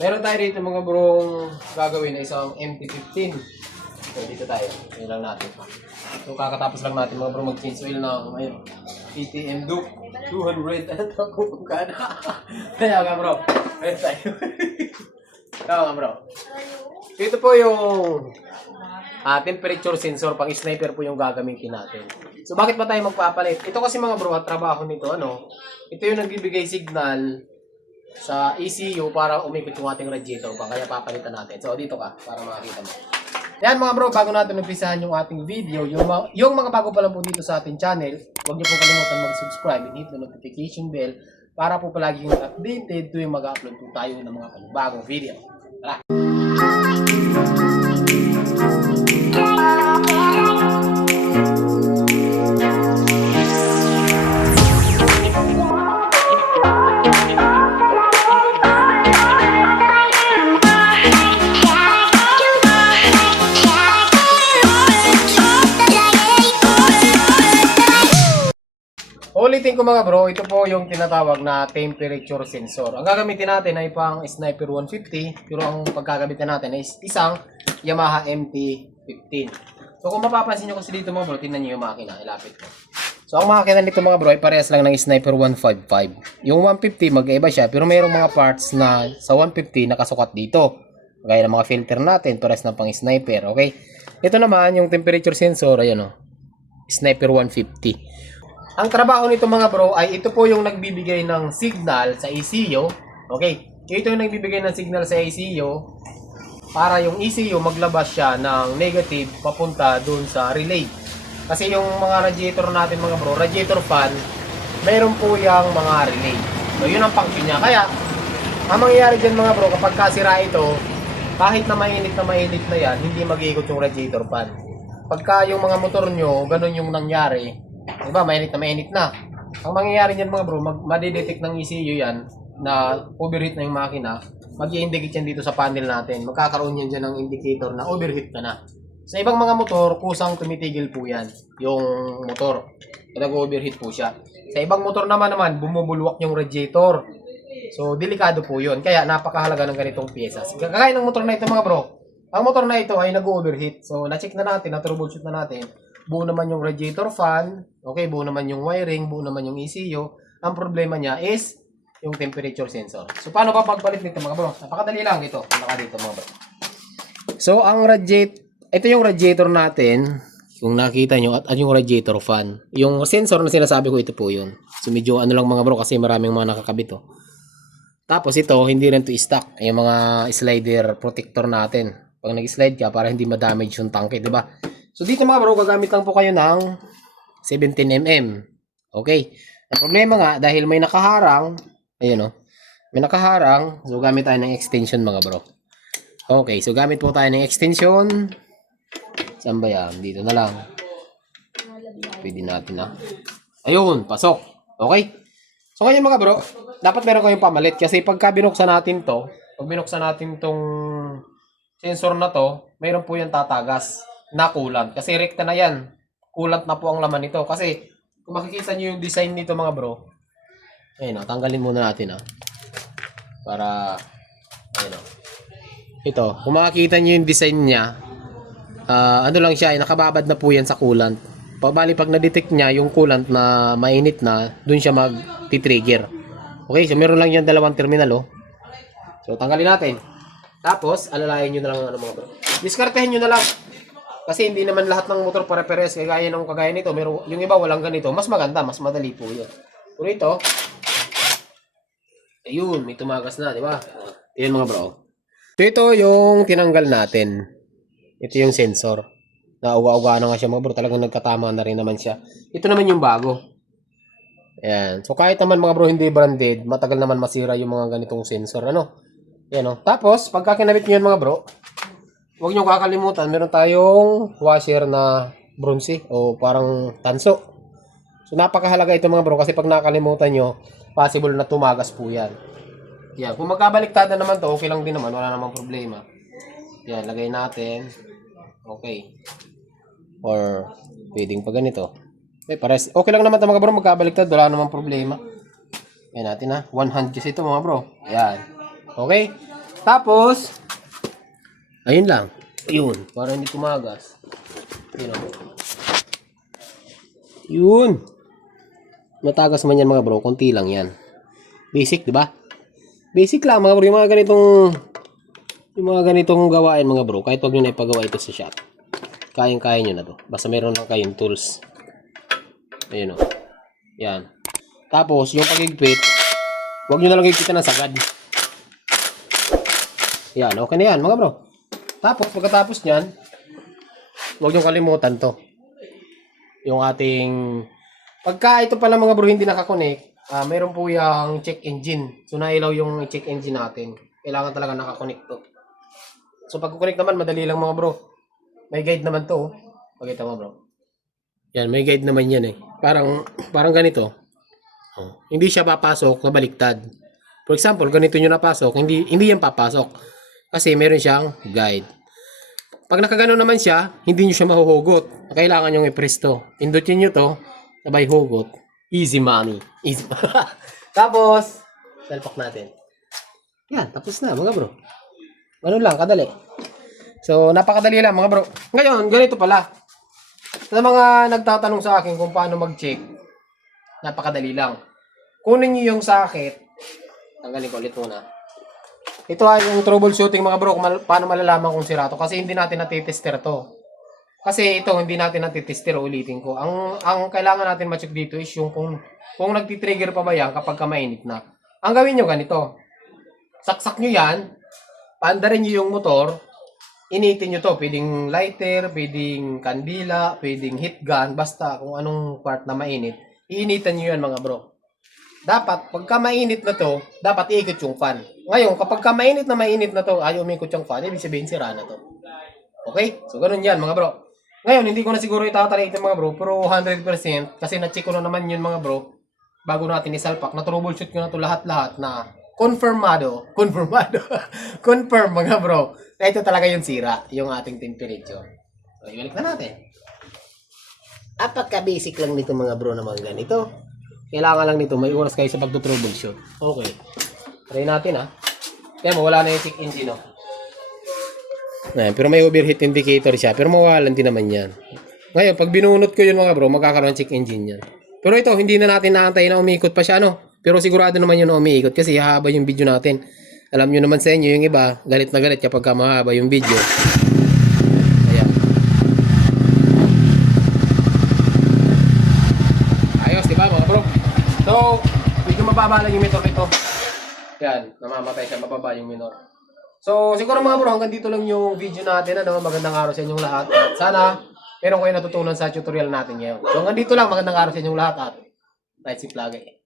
Meron tayo dito mga brong gagawin na isang MT-15. So, dito tayo. Yun lang natin. So, kakatapos lang natin mga bro mag-change oil ng ayun, PTM Duke 200. Ano ito kung kano? Kaya nga bro. Ayun tayo. Kaya nga bro. Ito po yung temperature sensor. Pang sniper po yung gagamitin natin. So, bakit ba tayo magpapalit? Ito kasi mga bro, at trabaho nito, ito yung nagbibigay signal sa ECU para umikot yung ating radiator pa. Kaya papalitan natin. So, dito ka para makakita mo. Yan mga bro, bago natin umpisahan yung ating video, yung mga bago pa lang po dito sa ating channel, huwag niyo po kalimutan mag-subscribe and hit the notification bell para po palagi yung updated tuwing mag-upload po tayo ng mga bagong video. Tara! Ulitin ko mga bro, ito po yung tinatawag na temperature sensor. Ang gagamitin natin ay pang Sniper 150, pero ang pagkagamitin natin ay isang Yamaha MT-15. So kung mapapansin nyo kasi dito mga bro, tingnan nyo yung makina, ilapit ko. So ang makina nito mga bro ay parehas lang ng Sniper 155. Yung 150 mag-iba siya, pero mayroong mga parts na sa 150 nakasukat dito. Gaya ng mga filter natin, parehas na pang Sniper, okay? Ito naman yung temperature sensor, ayan o, Sniper 150. Ang trabaho nito mga bro ay ito po yung nagbibigay ng signal sa ECU. Okay, ito yung nagbibigay ng signal sa ECU para yung ECU maglabas siya ng negative papunta dun sa relay. Kasi yung mga radiator natin mga bro, radiator fan, mayroon po yung mga relay. So yun ang function niya. Kaya ang mangyayari dyan mga bro, kapag kasira ito, kahit na mainit na yan, hindi mag-iikot yung radiator fan. Pagka yung mga motor nyo, ganun yung nangyari, diba, mainit na. Ang mangyayari niyan mga bro, madidetect ng ECU yan na overheat na yung makina. Mag-i-indicate yan dito sa panel natin. Magkakaroon yan dyan ng indicator na overheat ka na. Sa ibang mga motor, kusang tumitigil po yan. Yung motor. Nag-overheat po siya. Sa ibang motor naman bumubulwak yung radiator. So, delikado po yun. Kaya napakahalaga ng ganitong pyesa. Kagaya ng motor na ito mga bro. Ang motor na ito ay nag-overheat. So, na-check na natin, na-troubleshoot na natin. Buo naman yung radiator fan, okay, buo naman yung wiring, buo naman yung ECU. Ang problema niya is yung temperature sensor. So, paano ba pagpalit nito mga bro? Napakadali lang ito. Naka dito mga bro. So, ito yung radiator natin, kung nakita nyo, at yung radiator fan. Yung sensor na sinasabi ko, ito po yun. So, medyo ano lang mga bro, kasi maraming mga nakakabit oh. Tapos ito, hindi rin to stock. Yung mga slider protector natin. Pag nag-slide ka, para hindi ma-damage yung tanke, di ba? So dito mga bro, gagamit lang po kayo ng 17mm. Okay. Ang problema nga, dahil may nakaharang, ayun o, may nakaharang, so gamit tayo ng extension mga bro. Okay, so gamit po tayo ng extension. Saan ba yan? Dito na lang. Pwede natin na. Ayun, pasok. Okay. So ngayon mga bro, dapat meron kayong pamalit kasi pagka binuksan natin to, pag binuksan natin tong sensor na to, mayroon po yan tatagas na coolant. Kasi rekta na yan. Coolant na po ang laman nito. Kasi kung makikita nyo yung design nito mga bro, ayun o, tanggalin muna natin o. Para, ayun o. Ito, kung makikita nyo yung design niya, ano lang siya, nakababad na po yan sa coolant. Bali, pag na-detect niya yung coolant na mainit na, dun siya mag-trigger. Okay, so meron lang yan dalawang terminal o. So, tanggalin natin. Tapos, alalayan nyo na lang ano mga bro. Diskartehin nyo na lang. Kasi hindi naman lahat ng motor pare-pares kagaya nito, meron yung iba walang ganito, mas maganda, mas madali po 'yun. Pero ito, ayun, may tumagas na, di ba? Ayun mga bro. So ito yung tinanggal natin. Ito yung sensor. Nauga-uga na nga siya mga bro, talagang nagkatama na rin naman siya. Ito naman yung bago. Ayan. So kahit naman mga bro hindi branded, matagal naman masira yung mga ganitong sensor, ano? Ayan o. Tapos, pagka kinabit nyo yan mga bro, huwag nyo kakalimutan, meron tayong washer na bronze o parang tanso. So napakahalaga ito mga bro kasi pag nakalimutan nyo, possible na tumagas po yan. Yan, kung magkabaliktada naman to, okay lang din naman, wala namang problema. Yan, lagay natin. Okay. Or pwedeng pa ganito. Okay lang naman ito mga bro, magkabaliktad, wala namang problema. Yan natin ha, one hand kasi ito mga bro. Yan. Okay. Tapos, ayun lang. Ayun, para hindi kumagas. Yun. Yun. Matagas man yan mga bro, konti lang yan. Basic, di ba? Basic lang mga bro, yung mga ganitong gawain mga bro, kahit wag nyo na ipagawa ito sa shop. Kayang-kaya nyo na to. Basta meron lang kayong tools. Ayun o. Yan. Tapos, yung pagigpit, wag nyo na lang higpitan ng sagad. Yan, okay na yan mga bro. Tapos, pagkatapos nyan, wag nyo kalimutan to. Yung ating, pagka ito pala mga bro hindi nakakonek, meron po yung check engine. So, nailaw yung check engine natin. Kailangan talaga nakakonek to. So, pag-connect naman, madali lang mga bro. May guide naman to. Pakita mo bro. Yan, may guide naman yan eh. Parang ganito. Oh, hindi siya papasok na baliktad. For example, ganito nyo napasok, hindi yan papasok. Kasi meron siyang guide. Pag nakagano naman siya, hindi nyo siya mahuhugot. Kailangan nyo i-press to. Pindutin nyo to, sabay hugot. Easy money. Easy. Tapos, salpak natin. Yan, tapos na mga bro. Ano lang, kadali. So, napakadali lang mga bro. Ngayon, ganito pala. Sa mga nagtatanong sa akin kung paano mag-check, napakadali lang. Kunin nyo yung socket. Tanggalin ko ulit muna. Ito ay yung troubleshooting mga bro, kung paano malalaman kung sira to. Kasi hindi natin natitester to. Kasi ito, hindi natin natitester, ulitin ko. Ang kailangan natin ma-check dito is yung kung nagtitrigger pa ba yan kapag mainit na. Ang gawin nyo ganito. Saksak nyo yan. Paandarin nyo yung motor. Initin nyo to. Pwedeng lighter, pwedeng kandila, pwedeng heat gun. Basta kung anong part na mainit. Iinitan nyo yan mga bro. Dapat, pagka mainit na to, dapat iikot yung fan. Ngayon, kapag mainit na to, ayaw umikot yung fan, ibig sabihin sira na to. Okay? So, ganun yan mga bro. Ngayon, hindi ko na siguro itatalitin mga bro, pero 100% kasi na-check ko na naman yun mga bro, bago natin isalpak, na-troubleshoot ko na to lahat-lahat na confirm mga bro, na ito talaga yung sira, yung ating temperature. So, ibalik na natin. Apaka-basic lang nito mga bro na mga ganito. Kailangan lang nito, may oras kayo sa pag-troubleshoot. Okay. Try natin ha. Kaya mawala na yung check engine, no? Pero may overheat indicator siya. Pero mawalan din naman yan. Ngayon, pag binunot ko yun mga bro, magkakaroon ng check engine yan. Pero ito, hindi na natin naantay na umikot pa siya, no? Pero sigurado naman yun na umiikot kasi hahaba yung video natin. Alam nyo naman sa inyo, yung iba, galit na galit kapag mahaba yung video. Ayan. Ayos, diba mga bro? So, medyo mababa lang yung motor nito. Yan, namamatay siya, mababa yung minor. So, siguro mga bro, hanggang dito lang yung video natin. Ano, magandang araw sa inyong lahat. At sana, meron kayo natutunan sa tutorial natin ngayon. So, hanggang dito lang, magandang araw sa inyong lahat at night si Plage.